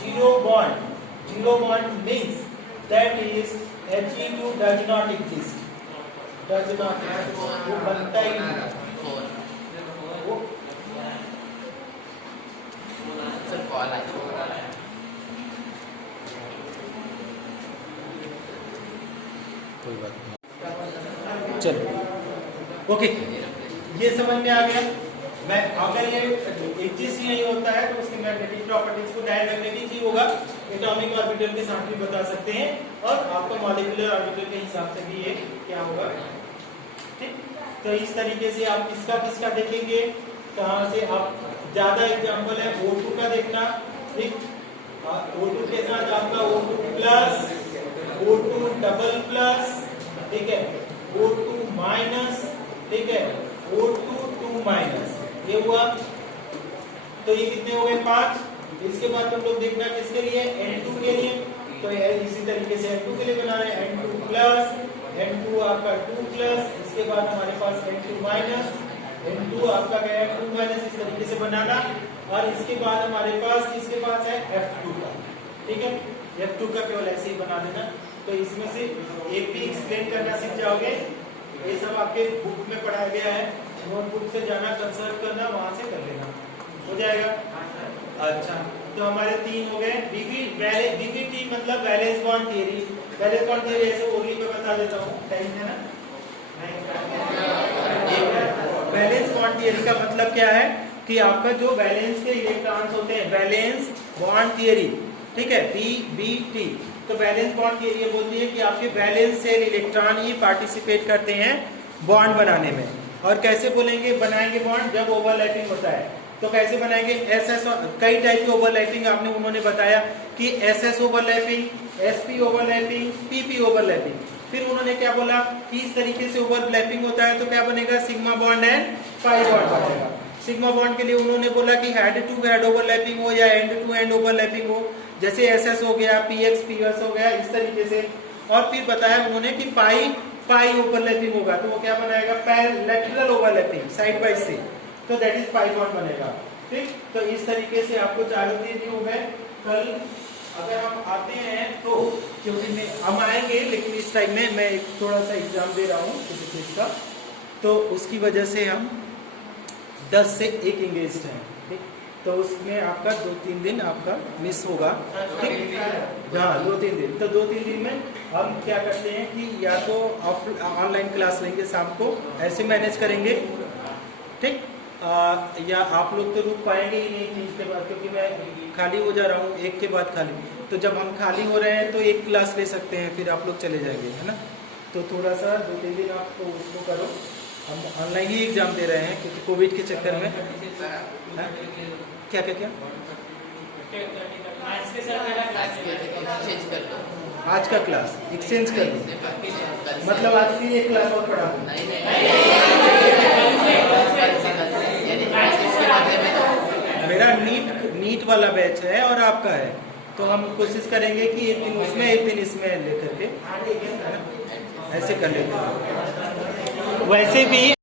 0 bond means that is He2 does not exist, does not exist, वो बनता ही नहीं। वो कोई बात नहीं, चलो ओके, ये समझ में आ गया। मैं अगर ये एक्सिस्ट ही नहीं होता है तो उसकी मैग्नेटिक प्रॉपर्टीज को डायमैग्नेटिक ही होगा, एटॉमिक ऑर्बिटल के साथ भी बता सकते हैं, और आपको मॉलिक्यूलर ऑर्बिटल के हिसाब से भी ये क्या होगा। ठीक, तो इस तरीके से आप किसका देखेंगे, कहाँ से आप ज्यादा एग्जाम्पल है O2 का देखना। ठीक, O2 के साथ आपका O2 plus, O2 double plus, ठीक है, O2 माइनस, ठीक है, O2 2 माइनस, ये हुआ। तो ये कितने हो गए? 5। इसके बाद तुम लोग देखना किसके लिए? N2 के लिए। तो इसी तरीके से N2 के लिए बना रहे हैं, N2 प्लस, N2 आपका 2 प्लस, इसके बाद हमारे पास N2 माइनस, N2 आपका गया 2 माइनस, इस तरीके से बनाना। और इसके बाद हमारे पास किसके पास है? F2 का। ठीक है, F2 का केवल ऐसे ही बना देना। तो इसमें से एक भी एक्सप्लेन करना सीख जाओगे। ये सब आपके बुक में पढ़ाया गया है, नोटबुक से जाना, कंसल्ट करना, वहां से कर लेना, हो जाएगा। अच्छा, तो हमारे 3 हो गए। BBT मतलब valence bond theory. Valence bond theory ऐसे ओरली पे बता देता हूँ, टाइम है ना? वैलेंस बॉन्ड थियरी का मतलब क्या है कि आपका जो वैलेंस के इलेक्ट्रॉन्स होते हैं, वैलेंस बॉन्ड थियरी, ठीक है, BBT। तो वैलेंस बॉन्ड थियरी ये बोलती है कि आपके वैलेंस सेल इलेक्ट्रॉन ही पार्टिसिपेट करते हैं बॉन्ड बनाने में। और कैसे बोलेंगे बनाएंगे बॉन्ड? जब ओवरलैपिंग होता है। तो कैसे बनाएंगे SS, कई टाइप की ओवरलैपिंग आपने उन्होंने बताया कि SS overlapping, SP overlapping, PP overlapping. फिर उन्होंने क्या बोला कि इस तरीके से ओवरलैपिंग होता है तो क्या बनेगा, sigma bond and pi bond बनेगा। सिग्मा बॉन्ड के लिए उन्होंने बोला कि हेड टू हेड ओवरलैपिंग हो या एंड टू एंड ओवरलैपिंग हो, जैसे SS हो गया, PX PS हो गया, इस तरीके से। और फिर बताया उन्होंने कि पाई ओवरलैपिंग होगा तो वो क्या बनाएगा, parallel overlapping, side by side, तो दैट इज पाई बॉन्ड बनेगा। ठीक, तो इस तरीके से आपको चारों चीज हो गए। कल अगर हम आते हैं तो, क्योंकि हम आएंगे लेकिन इस टाइम में मैं एक थोड़ा सा एग्जाम दे रहा हूँ किसी चीज का, तो उसकी वजह से हम 10 से 1 इंगेज हैं। ठीक, तो उसमें आपका 2-3 दिन आपका मिस होगा। ठीक, हाँ 2-3 दिन, तो 2-3 दिन में हम क्या करते हैं कि या तो ऑनलाइन क्लास लेंगे शाम को, ऐसे मैनेज करेंगे। ठीक, या आप लोग तो रुक पाएंगे ही नहीं चीज के बाद, क्योंकि मैं खाली हो जा रहा हूँ एक के बाद खाली, तो जब हम खाली हो रहे हैं तो एक क्लास ले सकते हैं, फिर आप लोग चले जाएंगे, है ना। तो थोड़ा सा 2-3 दिन आप तो उसको करो। हम ऑनलाइन ही एग्जाम दे रहे हैं क्योंकि कोविड के चक्कर में। हाँ? क्या क्या क्या आज के साथ मेरा क्लास चेंज कर दो, आज का क्लास एक्सचेंज कर दो, मतलब आज की एक क्लास और पढ़ा दूं। मेरा नीट वाला बैच है और आपका है, तो हम कोशिश करेंगे कि एक दिन उसमें एक दिन इसमें लेकर के ऐसे कर लेंगे। वैसे भी